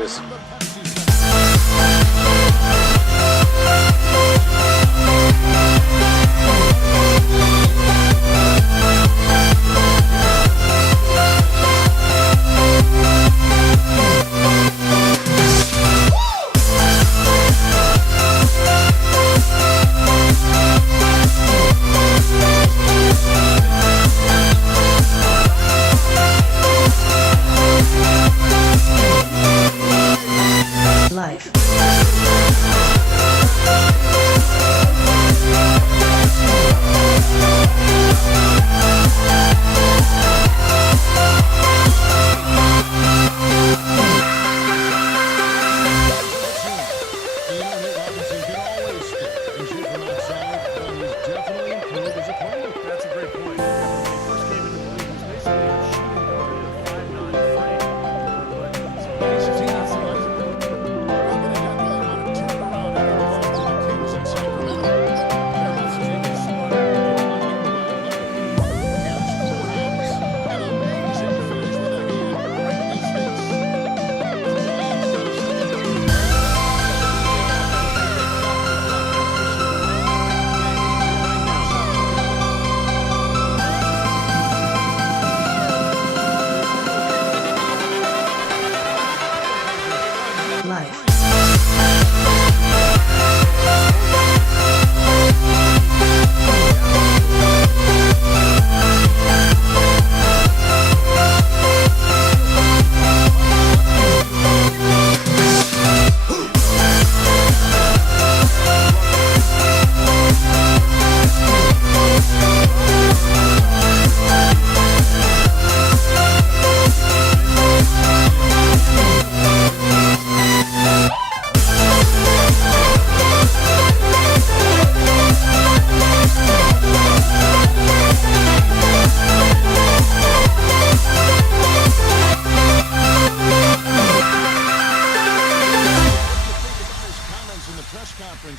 changes. Life. That's a great point. When he first came into the league, he was basically a shooting guard in a 5'9" frame. But he's just not Life.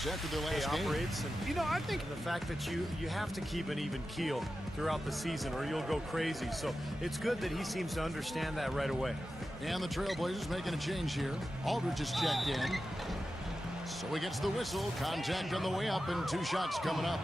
After their last game. Operates, and you know, I think the fact that you have to keep an even keel throughout the season or you'll go crazy. So it's good that he seems to understand that right away. And the Trailblazers making a change here. Aldridge is checked in. So he gets the whistle. Contact on the way up and 2 shots coming up.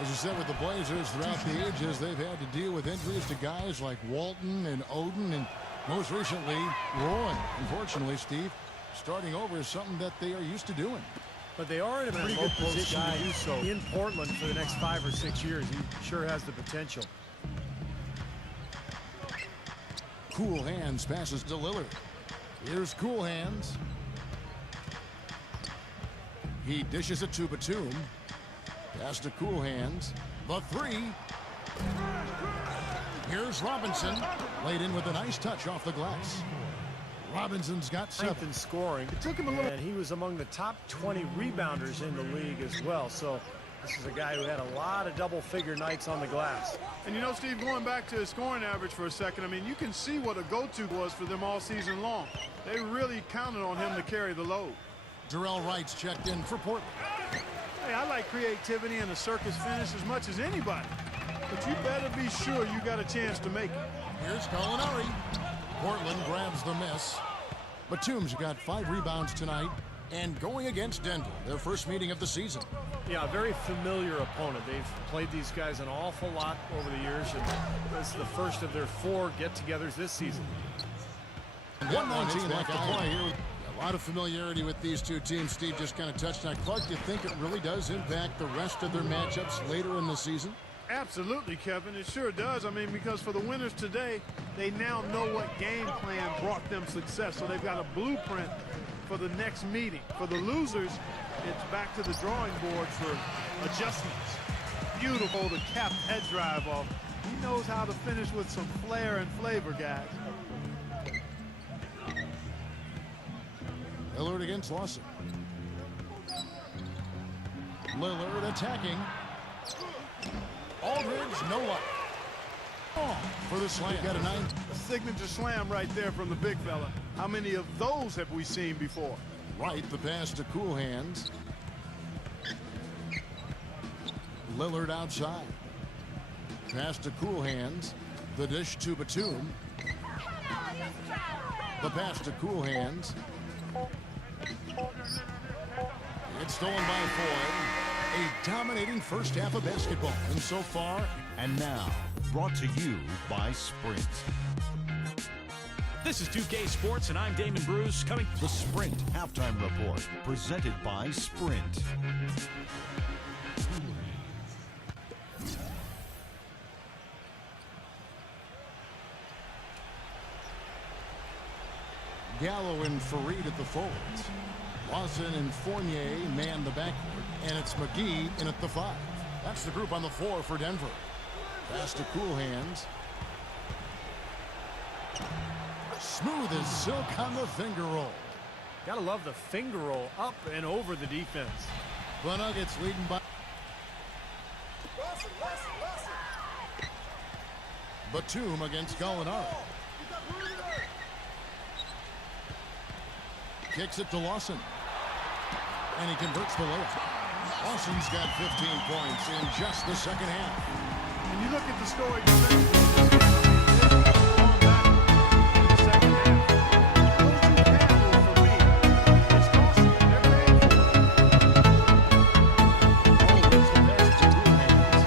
As you said, with the Blazers throughout the ages, they've had to deal with injuries to guys like Walton and Oden and most recently Roy. Unfortunately, Steve, starting over is something that they are used to doing. But they are in a pretty good position to do so in Portland for the next 5 or 6 years. He sure has the potential. Cool Hands passes to Lillard. Here's Cool Hands. He dishes it to Batum. Pass to Cool Hands. The 3. Here's Robinson. Laid in with a nice touch off the glass. Robinson's got 7 in scoring. It took him a little, and he was among the top 20 rebounders in the league as well. So this is a guy who had a lot of double-figure nights on the glass. And you know, Steve, going back to his scoring average for a second, I mean, you can see what a go-to was for them all season long. They really counted on him to carry the load. Darrell Wright's checked in for Portland. Hey, I like creativity and a circus finish as much as anybody. But you better be sure you got a chance to make it. Here's Gallinari. Portland grabs the miss. Batum's got 5 rebounds tonight and going against Denver, their first meeting of the season. Yeah, a very familiar opponent. They've played these guys an awful lot over the years, and this is the first of their 4 get-togethers this season. 119 left to play here. A lot of familiarity with these two teams. Steve just kind of touched on. Clark, do you think it really does impact the rest of their matchups later in the season? Absolutely, Kevin. It sure does. I mean, because for the winners today, they now know what game plan brought them success. So they've got a blueprint for the next meeting. For the losers, it's back to the drawing board for adjustments. Beautiful to cap head drive off. He knows how to finish with some flair and flavor, guys. Lillard against Lawson. Lillard attacking. Aldridge, no luck. Oh, for the slam. Got a 9. A signature slam right there from the big fella. How many of those have we seen before? Right, the pass to Cool Hands. Lillard outside. Pass to Cool Hands. The dish to Batum. The pass to Cool Hands. It's stolen by Foy. A dominating first half of basketball. And so far, And now, brought to you by Sprint. This is 2K Sports, and I'm Damon Bruce coming. The Sprint Halftime Report, presented by Sprint. Gallo and Fareed at the forwards. Lawson and Fournier man the backcourt. And it's McGee in at the 5. That's the group on the floor for Denver. Pass to Cool Hands. Smooth as silk on the finger roll. Gotta love the finger roll up and over the defense. The Nuggets leading by. Batum against Gallinari. Kicks it to Lawson. And he converts the layup. Lawson's got 15 points in just the second half. And you look at the scoring defensively. Second half. Those two categories for me. It's costly. They're paying for it. Always the best to Cool Hands.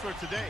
for today.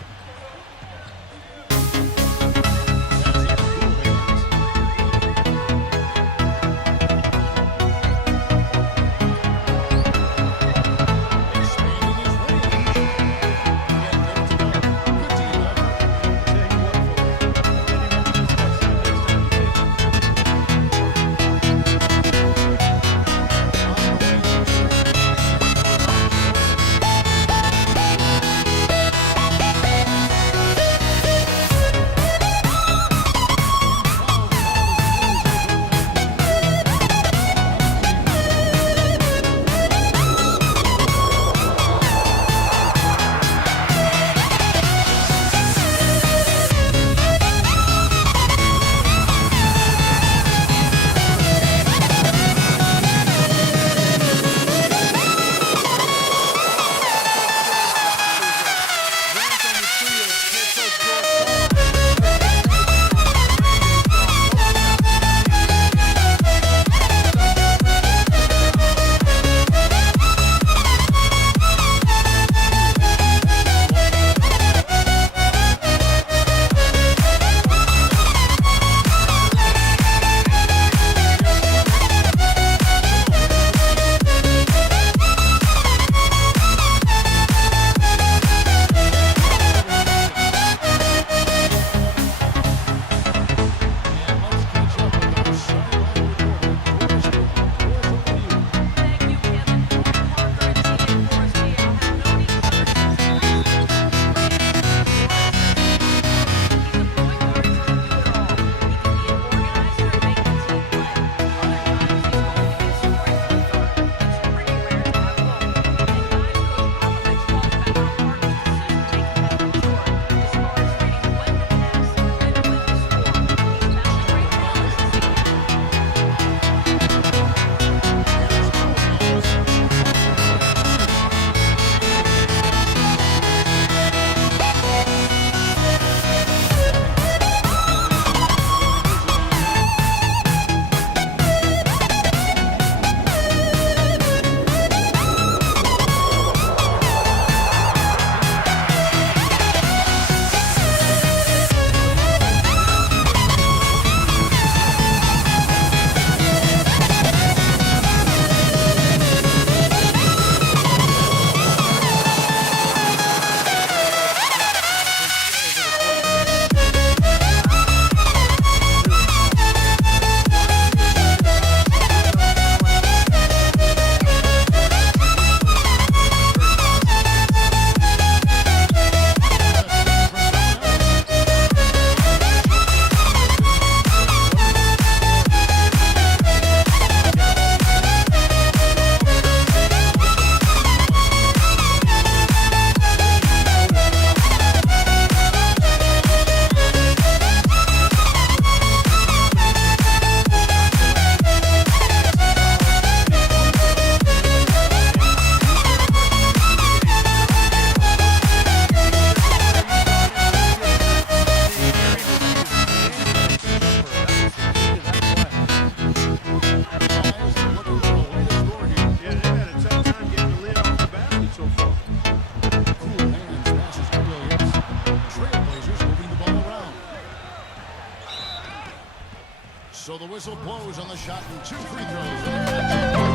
So the whistle blows on the shot and 2 free throws.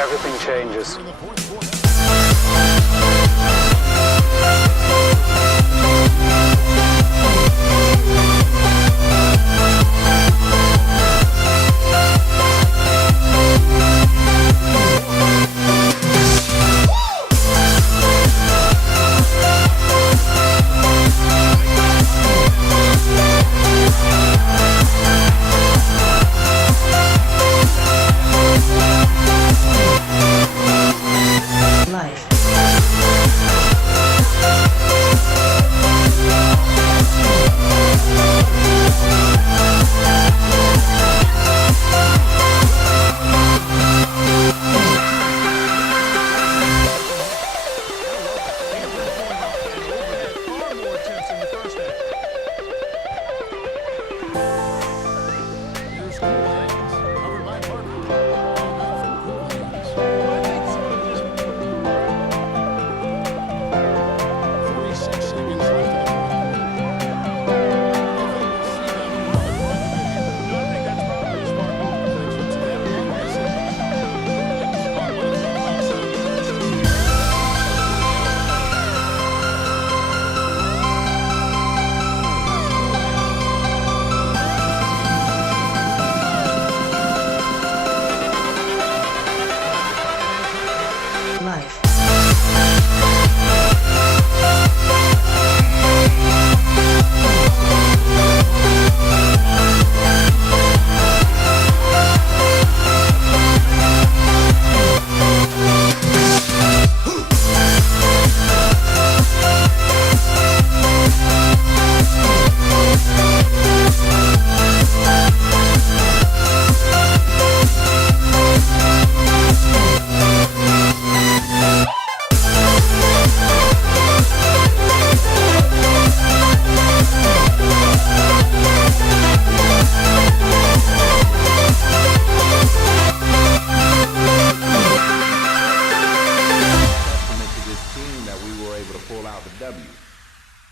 Everything changes.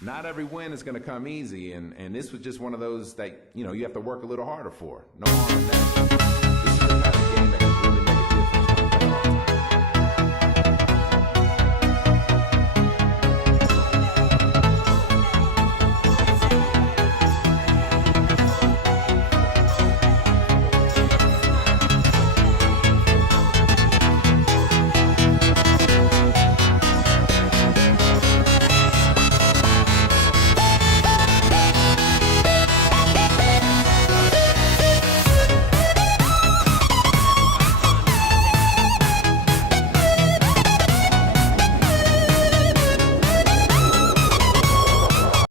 not every win is going to come easy, and this was just one of those that, you know, you have to work a little harder for. No harm in that.